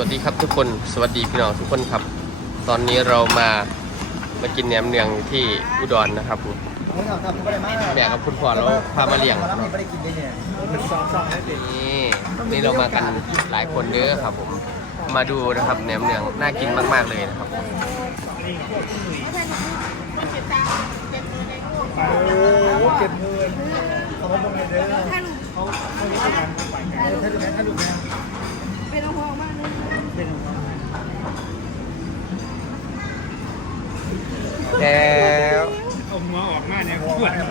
วัสดีครับทุกคนสวัสดีพี่น้องทุกคนครับ ตอนนี้เรามามากินแหนมเนืองที่อุดรนะครับผมผมอยากทำไม่ได้มากแม่กับคุณพ่อเราพามาเลี้ยงแล้วไม่ได้กินได้เนี่ยเป็นซองซองให้เด็กนี่นี่เรามากันหลายคนเด้อครับ ผมมาดูนะครับแหนมเนืองน่ากินมาก ๆเลยนะครับโอ้โหเก็บเงินเขาบอกไงเด้อเขาเขามีการไปไงถ้าดูไหมถ้าดูไหม เป็นห่วงมากเลยเป็นแล้วเอาหัวออกมาเนี่ยหัวมาเนี่ย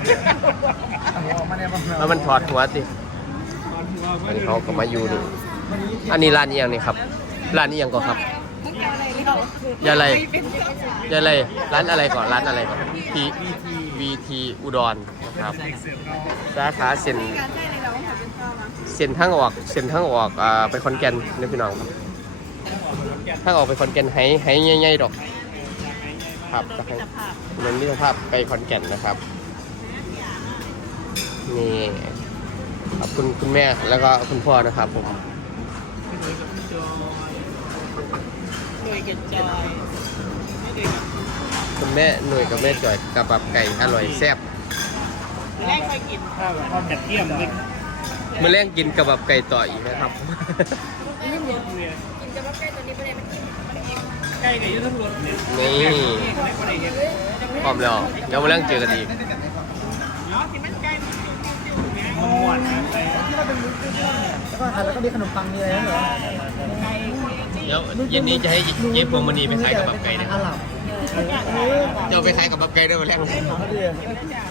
หัวมาเนี่ยแล้วมันถอดหัวสิอันนี้เขาก็มาอยู่ดูอันนี้ร้านนี้ยังนี่ครับร้านนี้ยังก่อนครับมึงเอาอะไรเรายาอะไรเป็นเจ้าสาวยาอะไรร้านอะไรก่อนร้านอะไรก่อน P VT อุดรนะครับสาขาเซ็นการได้ใน เส้นทางออกเส้นทางออกอ่าไปคอนแกนนี่พี่น้องครับทางออกไปคอนแกนให้ให้ใหญ่ๆดอก ครับจะให้มันมิตรภาพไปคอนแกนนะครับนี่ขอบคุณคุณแม่แล้วก็คุณพ่อนะครับผมโดยกิดจอยคุณแม่หน่วยกับแม่จอยกระบับบไก่อร่อยแซ่บแรกเคยกินข้าวข้าวกระเทียมนี่เมื่อแรงกินกระบับไก่ต่ออีกนะครับ กินจะว่าใกล้ตัวนี้ไปเลยมันกินมันเองใกล้กับยุทธรถเนี่ยนี่ไม่คนไหนเห็นพร้อมแล้วเดี๋ยวเมื่อแรงเจอกันอีกเนาะที่มันใกล้มันจิ้วจิ้วจิ้วเนี่ยมันม่วนนะไปที่ว่าเป็นมุ้งแล้วก็ทานแล้วก็มีขนมปังมีอะไรนั่นเหรอไก่เดี๋ยวเย็นนี้จะให้เย็บพวงมณีไปขายกระบับไก่นะคอารับหรับอย่างไรจะเอาไปขายกระบับไก่ด้วยมาแรงเขาดี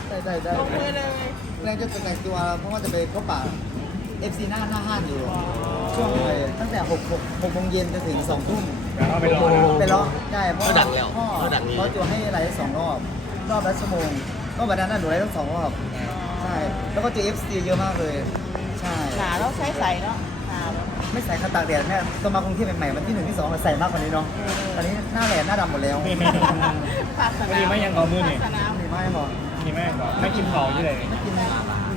ได้ได้ได้ลงมือเลยแรงจะแต่งตัวเพราะว่าจะไปพบปะ FC หน้าหน้าห้านอยู่ช่วงเลยตั้งแต่6 6 6โมงเย็นจนถึง2ทุ่มเอาไปรอไปเลาะใช่เพราะเขาดังแล้วพ่อเขาดังนี้ เขาจะให้ไลฟ์สองรอบ รอบละชั่วโมง ก็วันนั้นน่ะหนูไลฟ์ทั้งสองรอบใช่แล้วก็เจอ FC เยอะมากเลยใช่ หนาแล้วใช้ใส่เนาะหนาแล้ว ไม่ใส่คาตากแดดแม่ตอนมากรุงเทพใหม่ๆวันที่หนึ่งที่สองเราใส่มากกว่านี้เนาะตอนนี้หน้าแหลมหน้าดำหมดแล้วภาสวันนานี้มไม่ยังเอามือนี่ภาสนามมีไม่หรอนี่ แม่บอกไม่กินของที่ไหนไม่กิน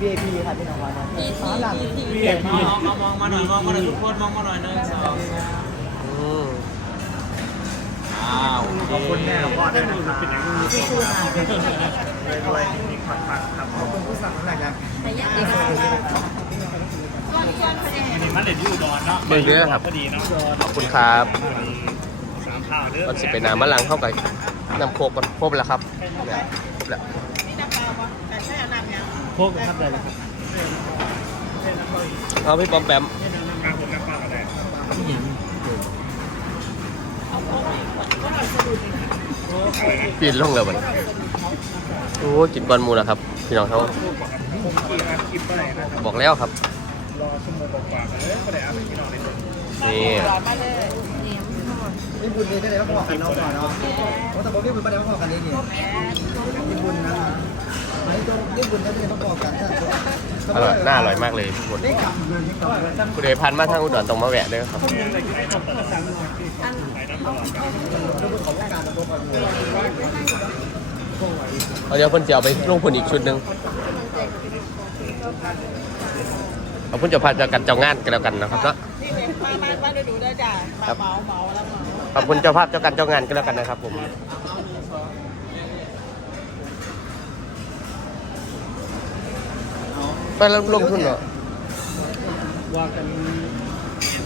VIP ค่ะที่น้องวานนะฟ้าหลังพี่เอกพี่มองมองมาหน่อยมองมาหน่อยทุกคนมองมาหน่อยหนึ่งสองอืมอ้าวขอบคุณแม่พ่อด้วยนะครับเป็นอย่างนี้สู้ๆนะรวยๆมีความปังครับขอบคุณผู้สั่งหลักอย่างแต่ยังดีก็ได้ก้อนก้อนคะแนนวันนี้มันเด็ดยูดอนเนาะพอดีเนาะขอบคุณครับสามข้าวเด้อ ก่อนสิไปน้ำมะลังเข้าไปน้ำโคกก่อนครบแล้วครับเนี่ยครบแล้ว โคกครับได้เลยครับเอาพี่ปอมแปมข้าวผมน้ำเปล่าก็ได้ปีนลงเลยมันโอ้กินก้อนมูแล้วครับ พี่น้องเขาบอกแล้วครับรอชั่วโมงกว่าๆกันเลยก็ได้เอาไปกินเอาในตัวนี่หลอดมาเลยนี่นี่บุญเลยก็เลยมาพอกันเนาะก่อนเนาะแต่ผมเรียกบุญประเดี๋ยวมาพอกันนี่นี่นี่บุญนะไอ้ตัวเรียบุญแล้วจะ อกันอร่อยน่าอร่อยมากเลยทุกคนได้กลับเลยนี่กลับเลยคุณเดพันมาทางอุดรตรงมาแวะเลยครับอันเอาเดี๋ยวเพิ่นจะเอาไปลงพุ่นอีกชุดหนึงเอาเพิ่นจะพาจะกันเจ้างานกันแล้วกันนะครับเนาะนี่เลยมาบ้านบ้านดูดูได้จ้ะมาเมาเมาแล้วมาขอบคุณเจ้าภาพเจ้ากันเจ้างานกันแล้วกันนะครับผม ไปแล้วลงทุนเหรอว่ากัน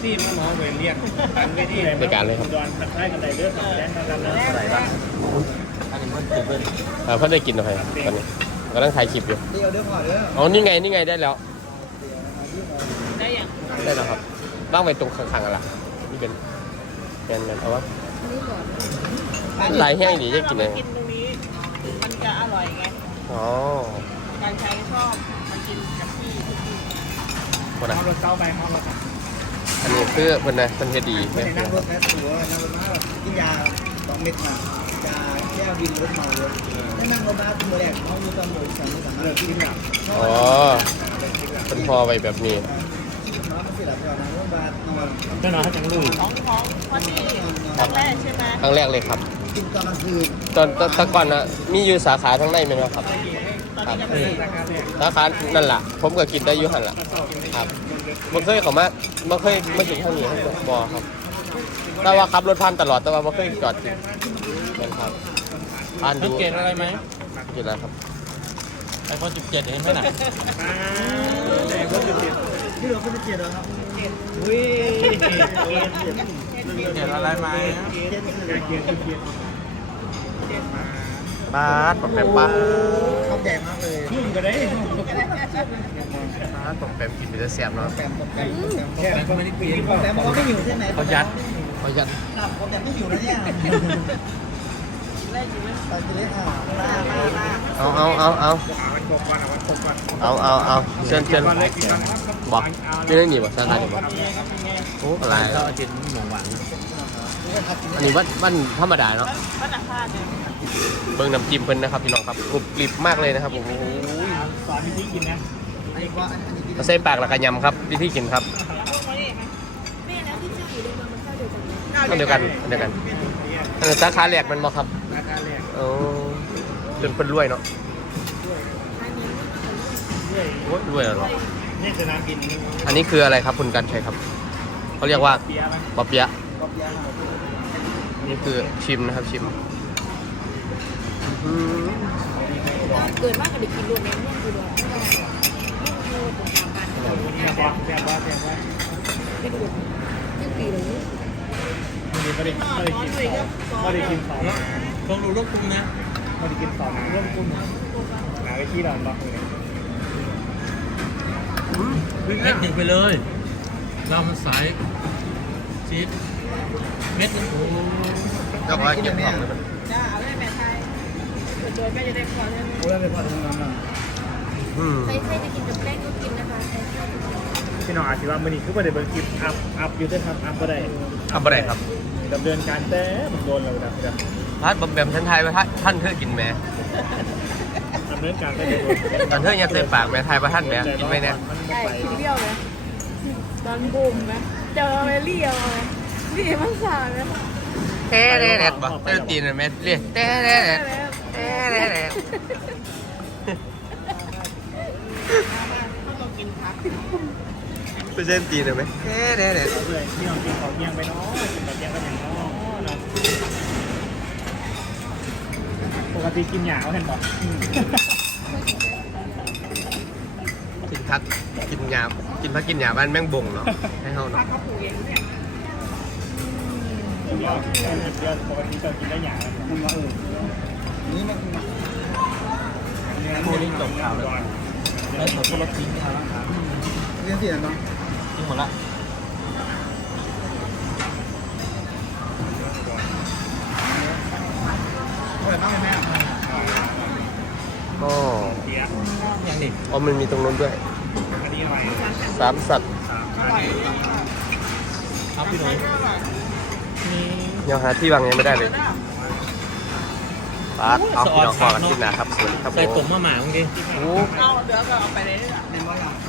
ที่มาหมอเวรเรียกกันไปที่ดอนทักทายกันได้เด้อครับแจ้งกันแล้วอะไรบ้างอ่าเพิ่นได้กินหน่อยตอนนี้กำลังถ่ายคลิปอยู่เดี๋ยวเดี๋ยวก่อนเดี๋ยวอ๋อนี่ไงนี่ไงได้แล้ว ได้ยังได้แล้วครับบ้างไปตรงข้างๆกันล่ะนี่เป็นแมนแมนเอาวะลายแห้งดีจะกินเลยกินตรงนี้มันจะอร่อยไงอ๋อการใช้ชอบมา กินกับพี่ทุกทีคนนะเอารถเก้าไปเอารถอันนี้คือเพิ่นนะเพิ่นเฮ็ดดีไม่เพิ่นได้นั่งรถแม่ตัวนั่งรถมากินยาสองเม็ดมายาแก้วินรถเมาเลยได้นั่งรถมาตัวแรกเขาอยู่ตอนหมู่สามสามเลิกกินอะอ๋อเพิ่นพอไว้แบบนี้น้องมันสิหลับก่อนนะรถบาทนอนเจ้าหน้าที่จังลุยของของวันนี้ครั้งแรกใช่ไหมครั้งแรกเลยครับ กินตอนกลางคืนตอนตอนแตะก่อนนะมีอยู่สาขาทั้งในไหมครับ ตอนนี้จะเป็นสาขานั่นล่ะ ผมก็กินได้อยู่หันล่ะ ครับบ่เคยเข้ามาบ่เคยมากินข้าวเหนียวบ่ครับ แต่ว่าขับรถผ่านตลอดแต่ว่าไม่เคยจอดจริงแม่นครับผ่านสัดูงเกตอะไรไหมเห็นแล้วครับไอโฟน17 เห็นไหมน่ะที่เหลือก็จะเจ็ดแล้วครับอุ้ยเห็นอะไรไหม เจ็ดคือเกียร์เกียร์ป้าดปอมแปมป้าดชอบใหญ่มากเลยยุ่งก็ได้ป้าดปอมแปมกินไปจะแซ่บเนาะแปมแปมแปมแค่ไม่ได้เปลี่ยนแปมบอกว่าไม่หิวใช่ไหมเขายัดเขายันครับผมแต่ไม่หิวนะเนี่ยตอนกินเลยค่ะลาลาลาเอาเอาเอาเอาวันกบก่อนวันกบก่อนเอาเอาเอาเชิญเชิญก่อนเลยกินก่อนครับบอกนี่ได้หนีบอกสาขาดีบอกโอ้อะไรเขาอาทิตย์หมูหวาน อันนี้วันวันธรรมดาเนาะวันอังคารเนี่ยเบิ่งน้ำจิ้มเพิ่นนะครับพี่น้องครับกรุบกริบมากเลยนะครับโอ้โหสอนวิธีกินนะอันนี้ว่าอันนี้กินเอาใส่ปากแล้วก็ยำครับวิธีกินครับแม่แล้วที่ชื่ออยู่ในเมืองมันเข้าเดียวกันไหมอันเดียวกันอันเดียวกันเออสาขาแรกมันบอกครับราคาแรกโอ้จนเพิ่นรวยเนาะอันนี้ไม่เหมือนด้วยโอ้ยรวยเหรอนี่สนามบินอันนี้คืออะไรครับคุณกันชัยครับเขาเรียกว่าเบียร์ไหมปอเปี๊ยะก็เบียร์ครับ นี่คือชิมนะครับชิมเกิดมากกับเด็กกินรวมเองเนี่ยคือรวมไม่ได้ลูกคือผมทำกันแซ่บว่าแซ่บว่าแซ่บว่าไม่ดูยี่ปีเลยมีไม่ได้ไม่ได้กินไม่ได้กินสองลองดูลูกคุ้มนะไม่ได้กินสองรื่องกุ้งหาวิธีเราล็อกเลยเม็ดหนึ่งไปเลย เรามันสายชีส เม็ดนึงเจ้าว่าเก็บของเลยมันจ้าเอาเลยแม่ไทยโดยแม่จะได้ขอเลยโหแล้วเลยพอทำงานมาอืมใครใครจะกินกับแป้งก็กินนะคะพี่น้องอาจจะว่ามันนี่คือประเด็นเบอร์คลิปอัพอัพอยู่ด้วยครับอัพก็ได้ทำอะไรครับดำเนินการแต่มันโดนเราดับดับพัดบอมแบมท่านไทยว่าท่านเธอกินไหมดำเนินการได้โดนตอนเธอยังเต็มปากแม่ไทยว่าท่านแม่กินไหมเนี่ยมันไอ้ไปกินเลี้ยวไหมตอนบูมไหมเจอไปเลี้ย วไหมนี่มันสาไหมเต้เต้เต้บอกเต้ตีนไหมเรียกเต้เต้เต้เต้เต้เต้ต้องลองกินเปอร์เซ็นต์ตีนไหมเต้เต้เต้เลยพี่น้องกินของเที่ยงไปเนาะกินของเที่ยงกันอย่างเนาะนะปกติกินหยาเขาเห็นบอกกินพักกินหยากินพักกินหยาบ้านแม่งบ่งเนาะให้เขาเนาะ ปลูกเองเนี่ยก็เดือนปกติจะกินได้หยามันว่าเออนี่มันโหนี่จบข่าวแล้วแล้วผมก็ลดทิ้งครับเรื่องที่ไหนบ้างทิ้งหมดละอร่อยมากเลยแม่อ๋อเสียยังดิอ๋อมันมีตรงนู้นด้วยสามสัตว์ครับพี่หนุ่ย ยังหาที่วางยังไม่ได้เลยปาดเอาพี่น้องพอกันที่หนาครับสวัสดีครับผใส่ตุ่มมมาหมาเมื่อกี้โอ้เอาเดี๋ยวก็เอาไปเลยเป็นว่าเราเ